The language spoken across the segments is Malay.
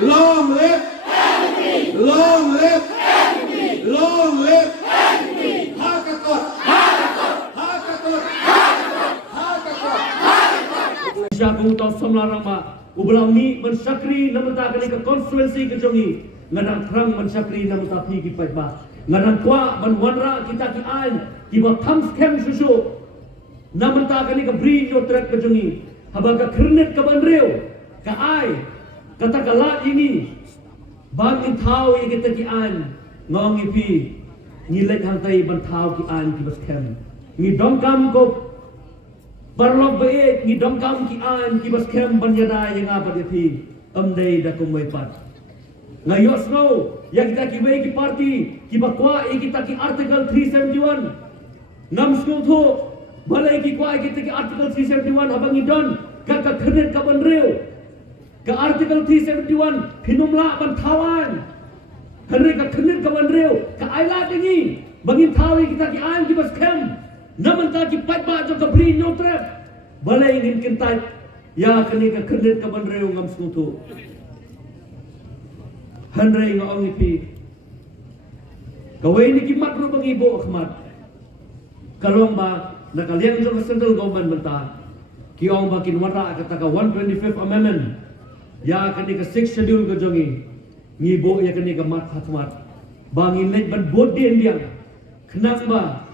Long live Long live Long live Hakakot Hakakot Hakakot Syakung tau semlarang ma ubelau ni mensyakri namata kani ke konstituensi kejongi ngadang terang mensyakri namata pi ki pai ba ngadang kwa banwanra kita ki ain ki ba tham skem susu namata kani ke bri no trek kejongi haba ka kernet ka banreu ka ai kata kalat ini bang in thau i kita ki ain ngong i pi ngilek hantai ban thau ki ain ki bas kem ngi dongkam ko Barlog baik ni dongkam ki an ki bas kem banyada yang apa dia thi amdei da kumai pat ngayos no yang kita ki baik ki party ki bakwa kita ki article 371 ngam skul tho balai ki kwa kita ki article 371 abang idon ka khenet ka banreu ka article 371 pinumla ban thawan kare ka khenet ka banreu ka aila dingi bangin thawi kita ki an ki bas kem naman ta ki pat ba jo ka bri no trap balai ngin kintai ya kani ka khenet ka banreu ngam skutu hanrei ngong ipi kawai ni ki mat ro bang ibo akhmat kalong ba nakaliang jo ka central government menta ki ong ba kin wara kata ka 125th amendment ya kani ka 6th schedule ka jongi ngibo ya kani ka mat akhmat bangin net ban bodin diang khnang ba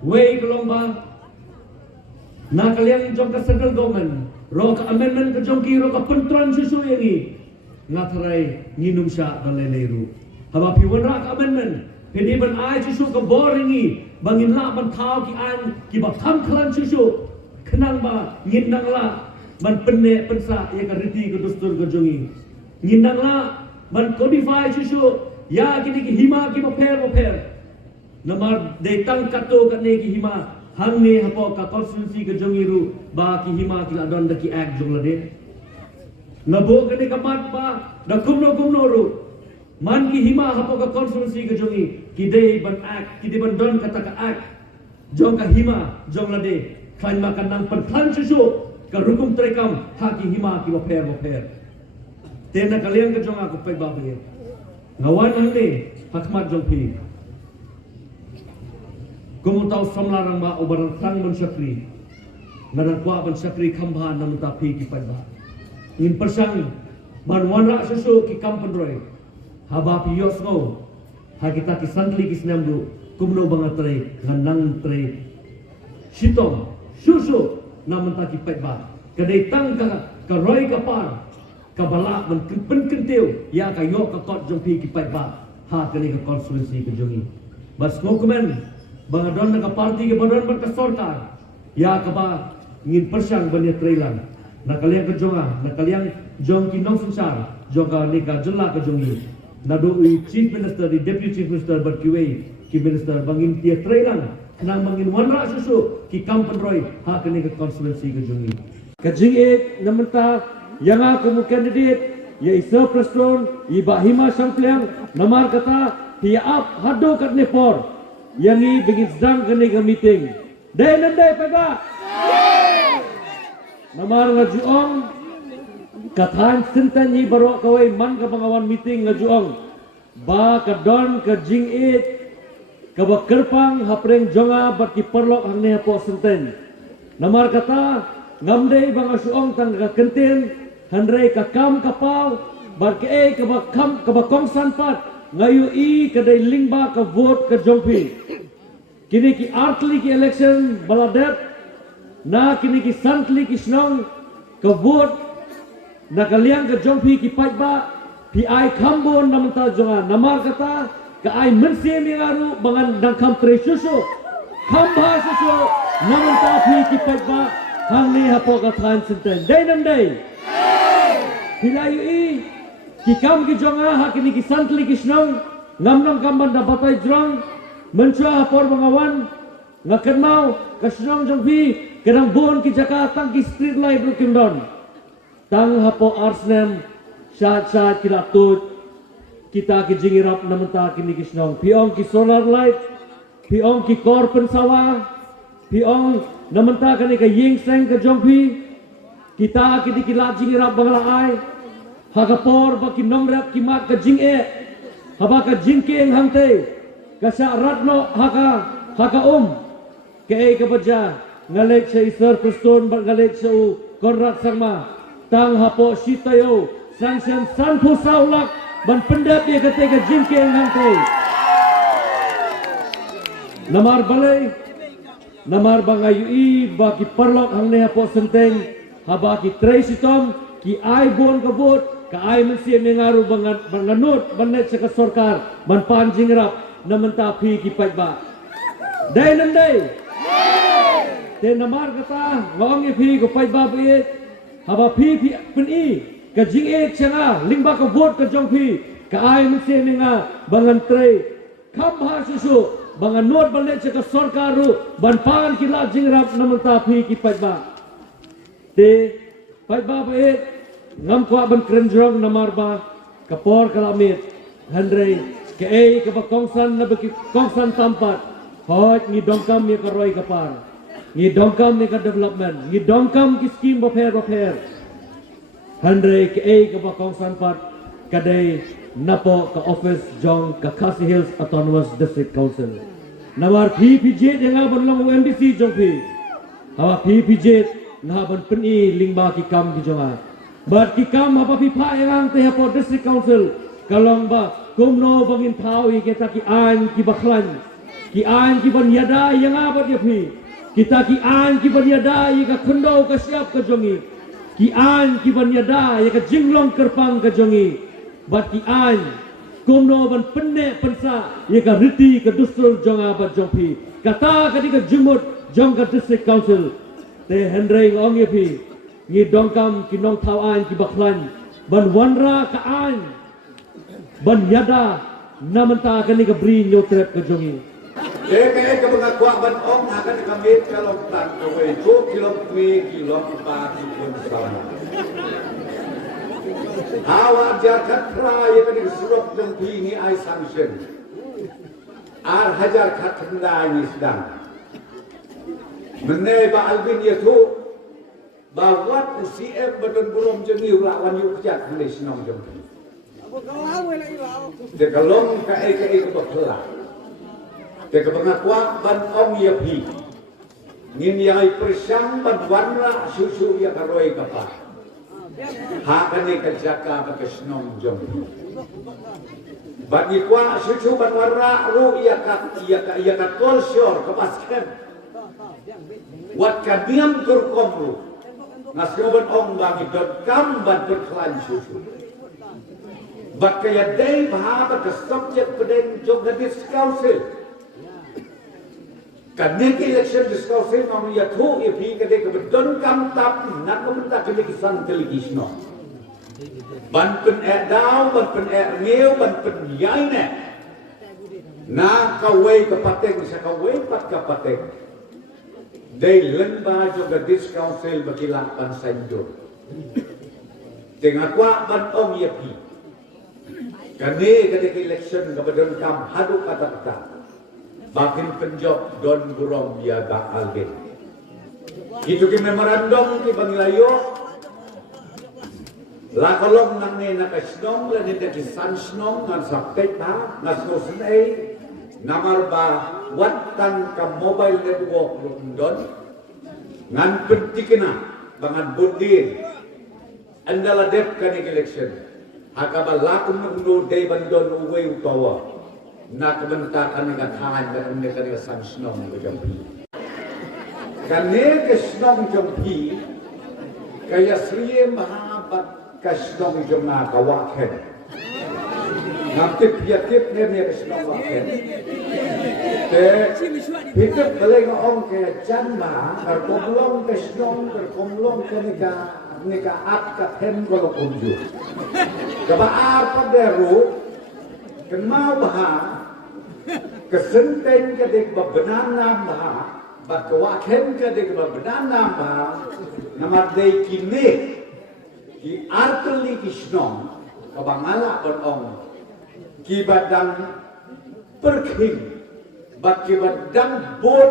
Wei kelong ba na kalian jong ka central government ro ka amendment ka jong ki ro ka pentran susu yangi ngatrai nginum sya daleleru haba pi wanra ka amendment pedi ban ai susu ka boringi bangin la ban thau ki an ki ba kham khlan susu khnang ba ngindang la ban penne pensa ya ka riti ka dustur ka jongi ngindang la ban codify susu ya kini ki hima ki ba pher Namar detang kato kat ne ki hima hang ne hapo ka konstitusi ke jongiru ba ki hima ki ladon da ki act jong lade ngabo ke ne kamat ba da kumno ru man ki hima hapo ka konstitusi ke jongi ki dei ban act ki dei ban don kata ka act jong ka hima jong lade khain makan nang pan khan susu ka rukum trekam ha ki hima ki ba pher tena kalian ke jong aku pe ba be ngawan hang ne hakmat jong pi Kumu tahu samlarang ba ubarang tang mensyakri ngarang kwa mensyakri kambha nam tapi ki pai ba ngin persang ban wanra susu ki kampenroi haba pi yosno ha kita ki santli ki snamdu kumno bangatrai nganang tre sitong susu nam ta ki pai ba kadai tang ka roi ka par ka bala men kentiu ya ka yo ka kot jong pi ki pai ba ha kani ka konstitusi ke jongi bas ngokumen Bangadon na parti ke badon ber sorkar ya kaba ngin persang banya trailan nakaliang ke jonga nakaliang jong ki nong sungsar joga nika jela ke jongi nadu chief minister di deputy chief minister ber kiwei ki minister bangin tia trailan nang bangin wanra susu ki kampen roy ha kene ke konstituensi ke jongi ke jinge namenta yang aku mu candidate ya isa preston iba hima sampliang namar kata dia up hado kat nepor yang ini begit sedang kene ke meeting. Dai nandai pega. Namar ngajuong kathan sintan ni barok kawai man ka pangawan meeting ngajuong. Ba kadon ka jingit ka bakerpang hapreng jonga bat ki perlok hang ne hapo sinten. Namar kata ngamdei bang asuong tang ka kentin handrei ka kam kapau bar ke ka bakam ka bakong sanpat ngayu i kadai lingba ka vote ka jongpi kini ki artli ki election baladet na kini ki santli ki snong ka vote na kaliang ka jongpi ki paitba pi ai kambon namanta jonga namar kata ka ai mense mi ngaru bangan dang kam tre susu kamba susu namanta pi ki paitba hang ni hapo ka than sinten dai nam dai hilayu i ki kam ki jonga ha kini ki santli ki snong ngamnong kamban da batai jrong mencua por bangawan ngaken mau ka snong jongpi kadang bon ki jaka tang ki street light looking down tang hapo arsnem shat kila tut kita ki jingirap namenta kini ki snong piong ki solar light piong ki korpen sawa piong namenta kini ka ying seng ka jongpi kita ki lat jingirap bangala ai Hagapor baki nongrap kimat ka jing e. Haba ka jing keng hangte. Kasa ratno haka Kaya ka baja. Ngalek sa Sir Preston ngalek sa Konrad Sangma. Tang hapo sitayo. Sanction sanpu saulak. Ban pendap dia kata ka jing keng hangte. Namar balay. Namar bangayui baki parlok hang neha po senteng. Haba ki Tracy Tom. Ki ay buon kabut. Ka ay mensi mengaru banganut. Banet sa kasorkar. Ban panjing rap. Namentapi ki paitba. Day nanday. Te namar kata. Ngong ipi ko paitba biit. Haba pi peni. Ka jing e changa. Lingba kabut ka jong pi. Ka ay mensi menga. Bangantre. Kamha susu. Bangan not balik sa kasorkaru banpan kila jingrap naman tapi ki paitba te paitba bait ngam kwa ban krenjrong namarba kapor kalamit handre ke ei ka kongsan na baki kongsan tampat hot ni dongkam ni karoy kapar ni dongkam ni ka development ni dongkam ki scheme repair handre ke ei ka kongsan pat kadai napo ka office jong ka Khasi Hills Autonomous District Council. Nawar PPJ yang aban long MDC jong pi. Hawa PPJ ngaban peni lingba ki kam ki jonga. Bat ki kam apa pi pa yang te hapo District Council kalong ba kumno bangin pawi kita ki an ki baklan. Ki an ki ban yada yang abat ya pi. Kita ki an ki ban yada ya ka kendo ka siap ka jongi. Ki an ki ban yada ya ka jinglong kerpang ka jongi. Bat ki an kumno ban penne pensa ye ka riti ka dustul jonga ba jongpi kata kadika jumut jong ka District Council te hendreng ong ye pi ngi dongkam ki nong thau an ki baklan ban wanra ka an ban yada namenta ka ni ka bri nyotrep ka jongi kaya ka mga kwa ban ong akan kamit kalau tan away 2 kilo pa ki pun sama Hawa jakat raya kan surat dan ini ai sanction. Ar hajar kat hendai sedang. Menai ba Alvin itu bawat UCM badan belum jengi lawan yuk jat Malaysia senang jom. Dekalong kai ke bekelah. Dekapengakwa ban ong ya pi. Ngin yai persang ban warna susu ya karoi kapal. Hakan ni kerjaka pakai senong jom. Bagi kuah susu banwara ru ia kat kolsyor kepaskan. Wat kadiam kurkom ru. Nasyoban ong bangi dot kam ban berkelan susu. Bat kaya day bahaba ke subjek peden jom gadis council. Kadang election discussion namun ya tu ia pi kadang kebetulan kam tap nak meminta kadang kisan televisno. Ban pen dau ban pen ngeu ban pen yai ne. Na kawai kapateng sa kawai pat kapateng. Day lemba juga dis council bakilapan sanjur. Tengah kwa ban ong ia pi. Kadang election kebetulan kam hadu kata-kata. Bakin penjok don burong ya ga algen. Itu ki memorandum ki bangilayo. La kolong nang ne nakasnong la ne ki sansnong ngan sakte ta nasnosen ei namar ba watan ka mobile network don ngan pentikina bangan budin andala dep kan election. Hakaba lakum no day bandon uwe utawa. Nak bentakan dengan tangan dan mereka dengan sansnong kejampi. Karena kesnong jampi, kaya Sri Mahabat kesnong jamna kawaken. Nanti piatip ni kesnong waken. Hidup boleh ngomong ke janda, berkomlong kesnong, berkomlong ke nika at katem kalau kunjung. Kaba apa deru, kenal bahar. Kesenteng kadek bebenana maha, bakwaken kadek bebenana maha, namar day kini, ki arteli kisnong, kabangala berong, ki badang perking, bak ki badang bot,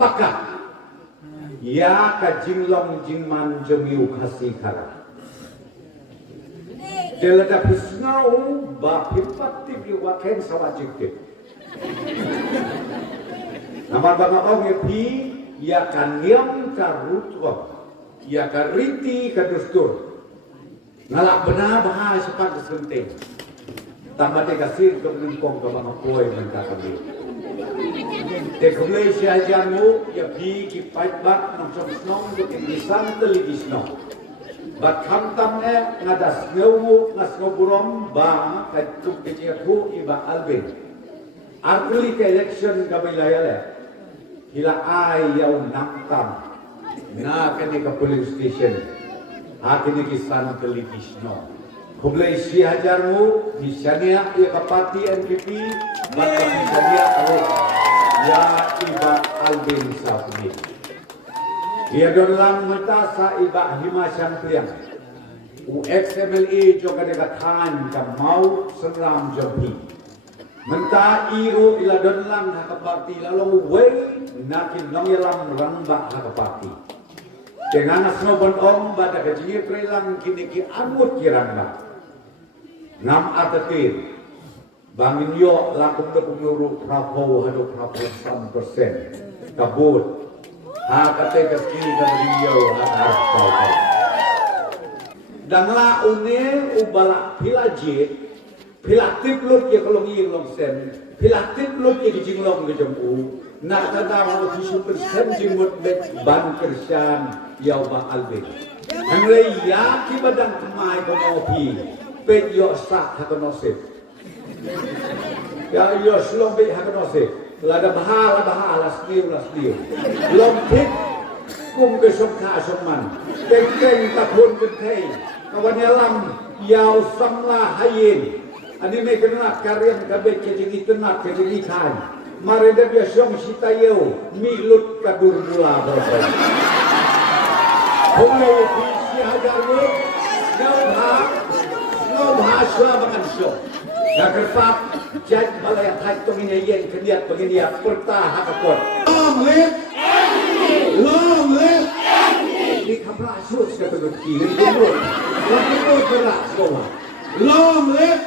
pakat, ya ka jinglong jingman jemiu kasih kara. Delada pisngau ba pimpatif yu waken sawajik. Nama banga ong pi ya kan niam karutwa ya kariti kadustur. Ngalak benar bahas sepat kesenting. Tambah dia kasih ke menengkong ke banga koi mentah kami. Dia kumlai siajamu ya pi ki pait bat nong snong ke inggisan teligisnong. Bat kamtam ngadas ngewu ngas ngoburom ba katuk keciaku iba albin. Artuli ke election ka wilayah le. Hila ay yaw namtam. Na kani ka police station. Hakini kisan teligisnong. Kumlay siajarmu misalnya ia kapati NPP bat misalnya kalau ya iba albin sapni. Ia dolang mata sa iba himasan priang. UXMLA juga dekatan ka mau seram jobi. Menta iru ila dolang hakapati lalu way nakin long yalam ramba hakapati. Dengan asnobon om pada kecil prelang kini ki amut kiramba. Ngam atatir bangin yo lakum de penguru Prabowo hado Prabowo 100% kabut ha kate kaski ka beliau ha dan la une ubala pilaje pilatip lut ye kolong ying long sen pilatip lut ye jinglong ke jompu na tada mo 100% jimut bet ban kersan yau ba albe hangle ya ki badang kemai konopi pet yo sak hakonosip ya yo slom be hakonosip lada bahala stiu lompit kum ke somkha somman keng takun ke thei kawan yalam yau samla hayin ani me kena karyam kabe ke jingi tenat ke jingi khan mare de ya som sitayo milut kadur mula berapa homo si hajaru ngau bahasa makan syok. Nak kerap jaj balai haj tong ini yen keniat begini ya pertah hakapot. Long live. Ini kapra sus kata bukti. Lagi tu kerak sekolah. Long live.